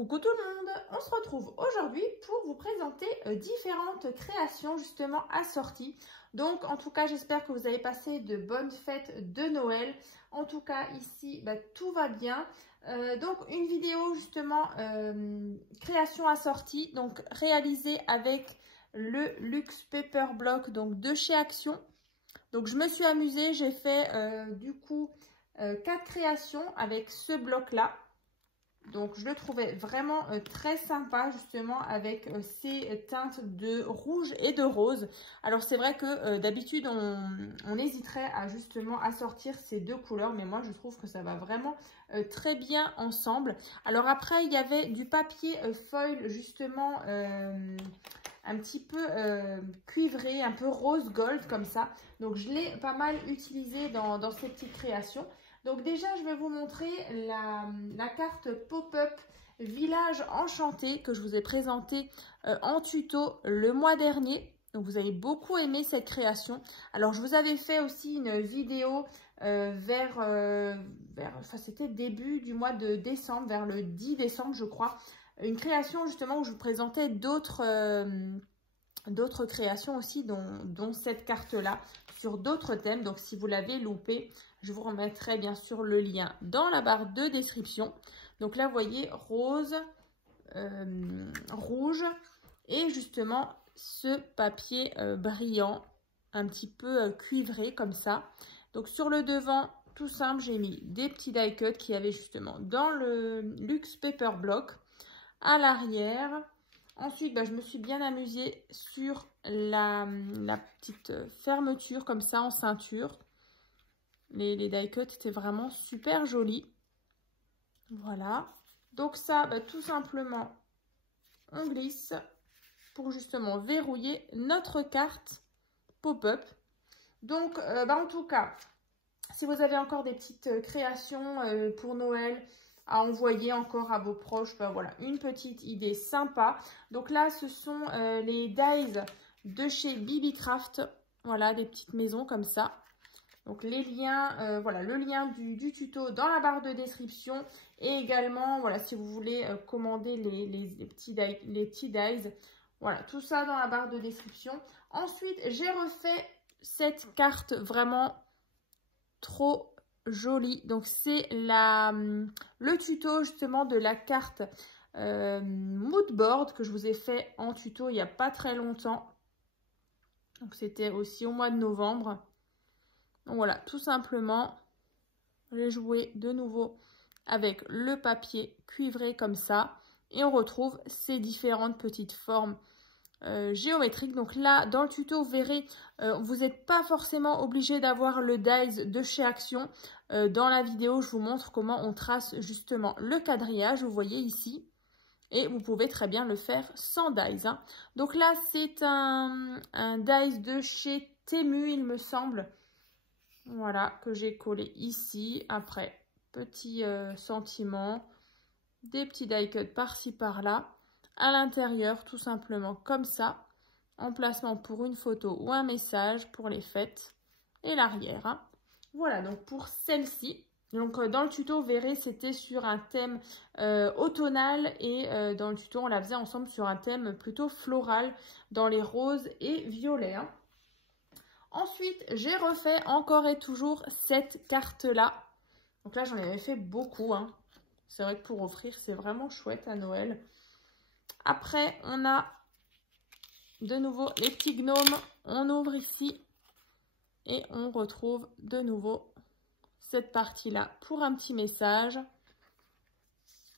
Coucou tout le monde, on se retrouve aujourd'hui pour vous présenter différentes créations justement assorties. Donc en tout cas j'espère que vous avez passé de bonnes fêtes de Noël. En tout cas ici tout va bien. Donc une vidéo justement création assortie, donc réalisée avec le Luxe Paper Block donc de chez Action. Donc je me suis amusée, j'ai fait du coup 4 créations avec ce bloc là. Donc je le trouvais vraiment très sympa justement avec ces teintes de rouge et de rose. Alors c'est vrai que d'habitude on hésiterait à justement assortir ces deux couleurs, mais moi je trouve que ça va vraiment très bien ensemble. Alors après il y avait du papier foil justement un petit peu cuivré, un peu rose gold comme ça. Donc je l'ai pas mal utilisé dans ces petites créations. Donc déjà, je vais vous montrer la carte pop-up Village Enchanté que je vous ai présentée en tuto le mois dernier. Donc vous avez beaucoup aimé cette création. Alors je vous avais fait aussi une vidéo c'était début du mois de décembre, vers le 10 décembre je crois. Une création justement où je vous présentais d'autres créations aussi dont cette carte-là sur d'autres thèmes. Donc si vous l'avez loupé, je vous remettrai bien sûr le lien dans la barre de description. Donc là, vous voyez rose, rouge et justement ce papier brillant, un petit peu cuivré comme ça. Donc sur le devant, tout simple, j'ai mis des petits die cuts qui avaient justement dans le Luxe Paper Block. À l'arrière, ensuite, je me suis bien amusée sur la petite fermeture comme ça en ceinture. Les die cuts étaient vraiment super jolis. Voilà. Donc ça, tout simplement, on glisse pour justement verrouiller notre carte pop-up. Donc, en tout cas, si vous avez encore des petites créations pour Noël à envoyer encore à vos proches, voilà, une petite idée sympa. Donc là, ce sont les dies de chez BB Craft. Voilà, des petites maisons comme ça. Donc les liens, voilà, le lien du tuto dans la barre de description. Et également, voilà, si vous voulez commander les petits dies, voilà, tout ça dans la barre de description. Ensuite, j'ai refait cette carte vraiment trop jolie. Donc c'est le tuto justement de la carte mood board que je vous ai fait en tuto il n'y a pas très longtemps. Donc c'était aussi au mois de novembre. Donc voilà, tout simplement, j'ai joué de nouveau avec le papier cuivré comme ça. Et on retrouve ces différentes petites formes géométriques. Donc là, dans le tuto, vous verrez, vous n'êtes pas forcément obligé d'avoir le dies de chez Action. Dans la vidéo, je vous montre comment on trace justement le quadrillage, vous voyez ici. Et vous pouvez très bien le faire sans dies. Hein. Donc là, c'est un dies de chez Temu, il me semble. Voilà, que j'ai collé ici. Après, petit sentiment, des petits die cuts par-ci par-là. À l'intérieur, tout simplement comme ça. Emplacement pour une photo ou un message pour les fêtes. Et l'arrière. Hein. Voilà, donc pour celle-ci. Donc dans le tuto, vous verrez, c'était sur un thème automnal. Et dans le tuto, on la faisait ensemble sur un thème plutôt floral. Dans les roses et violets. Hein. Ensuite, j'ai refait encore et toujours cette carte-là. Donc là, j'en avais fait beaucoup. Hein. C'est vrai que pour offrir, c'est vraiment chouette à Noël. Après, on a de nouveau les petits gnomes. On ouvre ici et on retrouve de nouveau cette partie-là pour un petit message.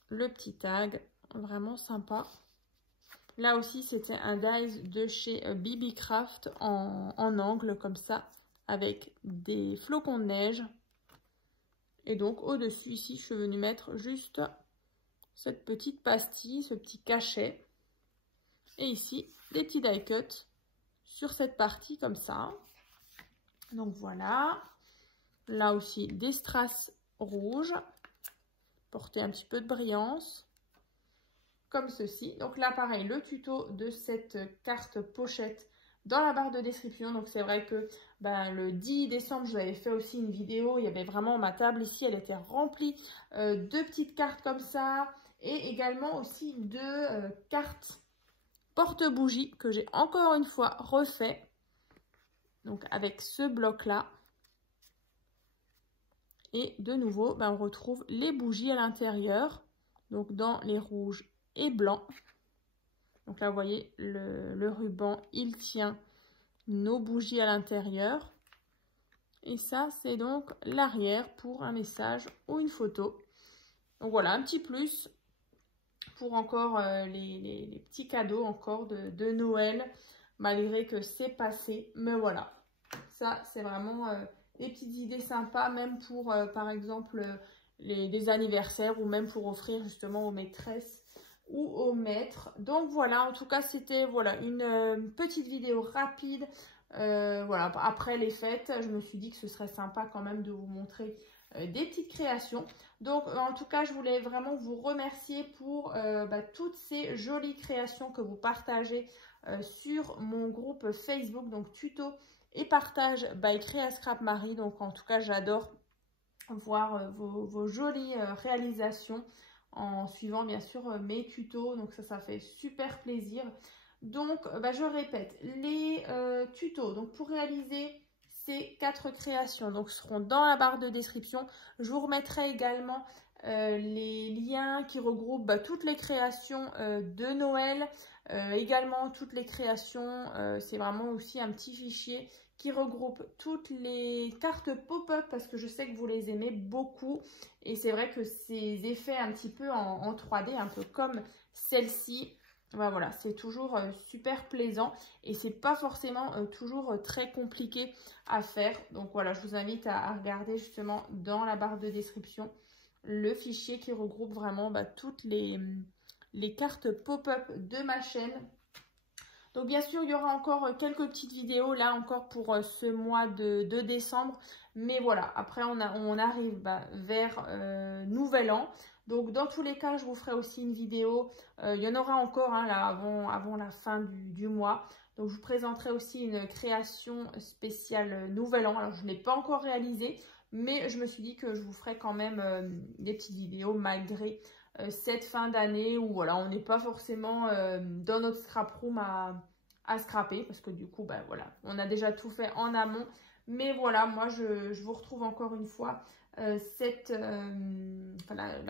Le petit tag, vraiment sympa. Là aussi, c'était un dies de chez BB Craft en angle comme ça, avec des flocons de neige. Et donc, au-dessus, ici, je suis venue mettre juste cette petite pastille, ce petit cachet. Et ici, des petits die cuts sur cette partie comme ça. Donc, voilà. Là aussi, des strass rouges. Porter un petit peu de brillance. Comme ceci. Donc là, pareil, le tuto de cette carte pochette dans la barre de description. Donc c'est vrai que le 10 décembre, je vous avais fait aussi une vidéo. Il y avait vraiment ma table ici, elle était remplie de petites cartes comme ça. Et également aussi de cartes porte-bougies que j'ai encore une fois refait. Donc avec ce bloc-là. Et de nouveau, on retrouve les bougies à l'intérieur. Donc dans les rouges et blancs. Donc là, vous voyez, le ruban, il tient nos bougies à l'intérieur. Et ça, c'est donc l'arrière pour un message ou une photo. Donc voilà, un petit plus pour encore les petits cadeaux encore de Noël, malgré que c'est passé. Mais voilà, ça, c'est vraiment des petites idées sympas, même pour, par exemple, des anniversaires ou même pour offrir justement aux maîtresses ou aux maîtres. Donc voilà, en tout cas, c'était une petite vidéo rapide. Voilà, après les fêtes, je me suis dit que ce serait sympa quand même de vous montrer des petites créations. Donc en tout cas, je voulais vraiment vous remercier pour toutes ces jolies créations que vous partagez sur mon groupe Facebook, donc tuto et partage by Créa Scrap Marie. Donc en tout cas, j'adore voir vos jolies réalisations en suivant bien sûr mes tutos. Donc ça fait super plaisir. Donc je répète, les tutos donc pour réaliser ces 4 créations donc seront dans la barre de description. Je vous remettrai également les liens qui regroupent toutes les créations de Noël, également toutes les créations, c'est vraiment aussi un petit fichier qui regroupe toutes les cartes pop-up parce que je sais que vous les aimez beaucoup et c'est vrai que ces effets un petit peu en 3D, un peu comme celle-ci, voilà, c'est toujours super plaisant et c'est pas forcément toujours très compliqué à faire. Donc voilà, je vous invite à regarder justement dans la barre de description le fichier qui regroupe vraiment toutes les cartes pop-up de ma chaîne. Donc bien sûr, il y aura encore quelques petites vidéos là encore pour ce mois de décembre. Mais voilà, après on arrive vers Nouvel An. Donc dans tous les cas, je vous ferai aussi une vidéo. Il y en aura encore là avant la fin du mois. Donc je vous présenterai aussi une création spéciale Nouvel An. Alors je ne l'ai pas encore réalisée, mais je me suis dit que je vous ferai quand même des petites vidéos malgré cette fin d'année où voilà, on n'est pas forcément dans notre scrap room à scraper parce que du coup voilà, on a déjà tout fait en amont. Mais voilà, moi je vous retrouve encore une fois là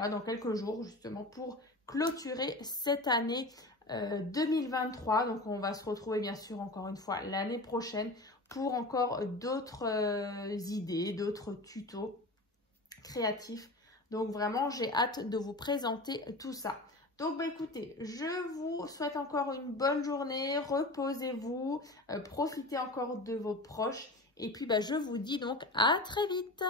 dans quelques jours justement pour clôturer cette année 2023. Donc on va se retrouver bien sûr encore une fois l'année prochaine pour encore d'autres idées, d'autres tutos créatifs. Donc vraiment, j'ai hâte de vous présenter tout ça. Donc écoutez, je vous souhaite encore une bonne journée, reposez-vous, profitez encore de vos proches. Et puis je vous dis donc à très vite.